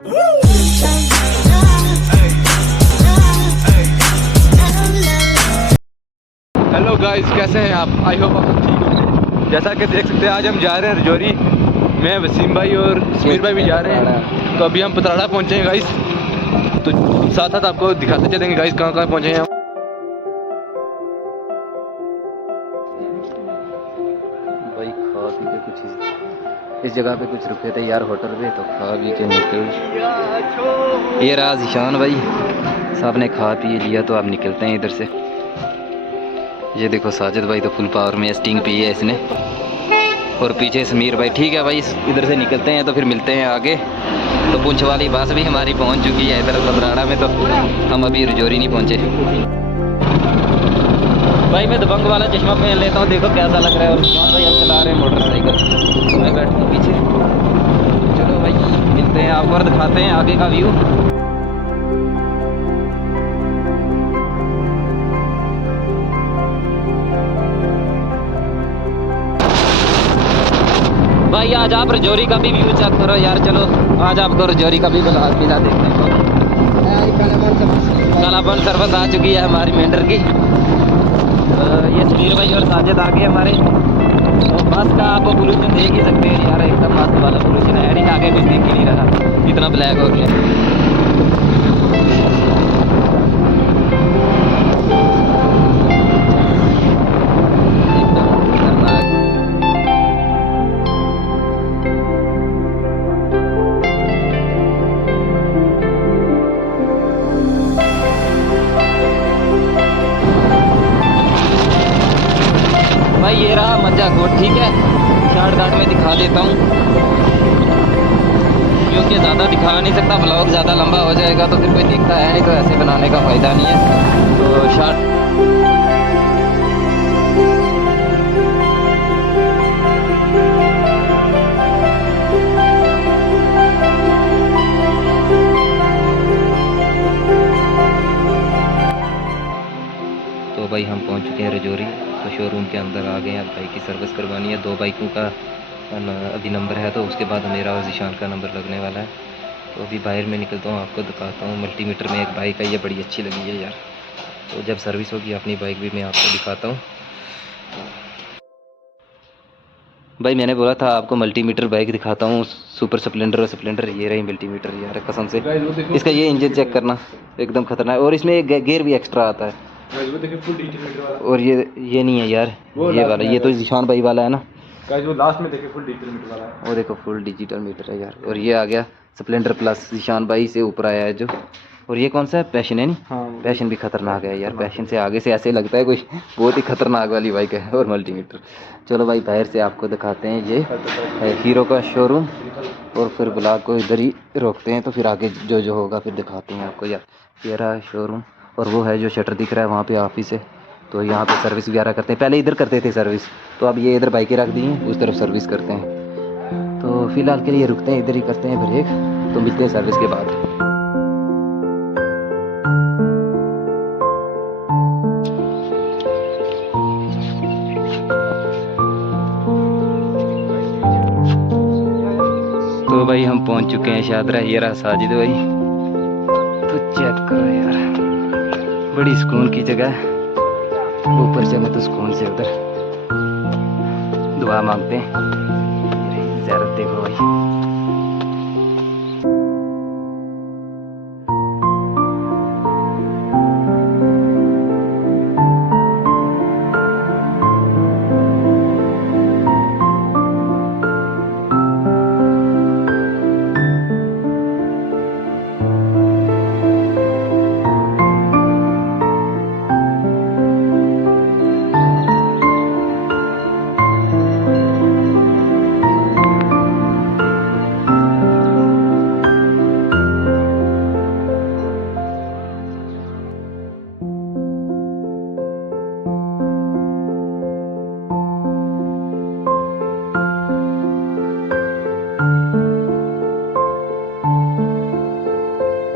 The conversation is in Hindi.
हेलो गाइस, कैसे हैं आप? आई होप आप ठीक होंगे। जैसा कि देख सकते हैं आज हम जा रहे हैं रजौरी। मैं वसीम भाई और समीर भाई भी जा रहे हैं। तो अभी हम पतराड़ा पहुंचे हैं गाइस। तो साथ साथ आपको दिखाते चलेंगे गाइस कहाँ कहाँ पहुंचे हैं हम। भाई खा पी के कुछ इस जगह पे कुछ रुके थे यार होटल पे, तो खा पी के निकल। ये रहा ईशान भाई, साहब ने खा पी लिया तो आप निकलते हैं इधर से। ये देखो साजिद भाई तो फुल पावर में स्टिंग पी है इसने, और पीछे समीर भाई। ठीक है भाई, इधर से निकलते हैं तो फिर मिलते हैं आगे। तो पुंछ वाली बस भी हमारी पहुंच चुकी है इधर पतराड़ा में, तो हम अभी रजौरी नहीं पहुंचे। भाई मैं दबंग वाला चश्मा पहन लेता हूँ, देखो कैसा लग रहा है। और कौन भाई अब चला रहे हैं मोटरसाइकिल, मैं बैठ हूँ पीछे। चलो भाई मिलते हैं आपको और दिखाते हैं आगे का व्यू। भाई आज आप रजौरी का भी व्यू चेक करो यार। चलो आज आपको रजौरी का भी बिला देखने को। कालापन सर्विस आ चुकी है हमारी मेंढर की। ये समीर भाई और साजिद आगे हमारे। तो बस का आपको पोल्यूशन देख ही सकते हैं यार, एकदम मस्त वाला पोल्यूशन है। नहीं आगे कुछ दिख ही नहीं रहा, इतना ब्लैक हो गया। भाई ये रहा मंजा कोट, ठीक है। शॉर्टकट में दिखा देता हूँ क्योंकि ज़्यादा दिखा नहीं सकता, ब्लॉग ज़्यादा लंबा हो जाएगा तो फिर कोई देखता है नहीं, तो ऐसे बनाने का फ़ायदा नहीं है। तो शॉर्ट तो भाई हम पहुंच चुके हैं रजौरी। तो शोरूम के अंदर आ गए हैं। बाइक की सर्विस करवानी है, 2 बाइकों का अभी नंबर है, तो उसके बाद मेरा और ज़ीशान का नंबर लगने वाला है। तो अभी बाहर में निकलता हूँ, आपको दिखाता हूँ। मल्टीमीटर में एक बाइक है, ये बड़ी अच्छी लगी है यार। तो जब सर्विस होगी अपनी बाइक भी मैं आपको दिखाता हूँ। भाई मैंने बोला था आपको मल्टीमीटर बाइक दिखाता हूँ, सुपर स्प्लेंडर और स्प्लेंडर। ये रही मल्टीमीटर यार, कसम से। इसका ये इंजन चेक करना, एकदम खतरनाक। और इसमें एक गेयर भी एक्स्ट्रा आता है। और ये नहीं है यार, ये वाला, ये तो ज़ीशान भाई वाला है ना। वो लास्ट में देखे फुल डिजिटल मीटर वाला है। वो देखो फुल डिजिटल मीटर है यार। और ये आ गया स्प्लेंडर प्लस, ज़ीशान भाई से ऊपर आया है जो। और ये कौन सा है? पैशन है नहीं? हाँ, पैशन भी खतरनाक है यार। पैशन से आगे से ऐसे लगता है कोई बहुत ही खतरनाक वाली बाइक है। और मल्टीमीटर। चलो भाई बाहर से आपको दिखाते हैं। ये है हीरो का शोरूम, और फिर ब्लॉग को इधर ही रोकते हैं, तो फिर आगे जो जो होगा फिर दिखाते हैं आपको यार। ये रहा शोरूम, और वो है जो शटर दिख रहा है वहाँ पे ऑफिस है। तो यहाँ पे सर्विस वगैरह करते हैं, पहले इधर करते थे सर्विस, तो अब ये इधर बाइकें रख दी हैं, उस तरफ सर्विस करते हैं। तो फिलहाल के लिए रुकते हैं, इधर ही करते हैं ब्रेक। तो मिलते हैं सर्विस के बाद। तो भाई हम पहुँच चुके हैं शादरा। ये रहा साजिद भाई। तो चेक करो यार, बड़ी सुकून की जगह है। ऊपर चले तो सुकून से उधर दुआ मांगते हैं। ज़्यारत देखो भाई।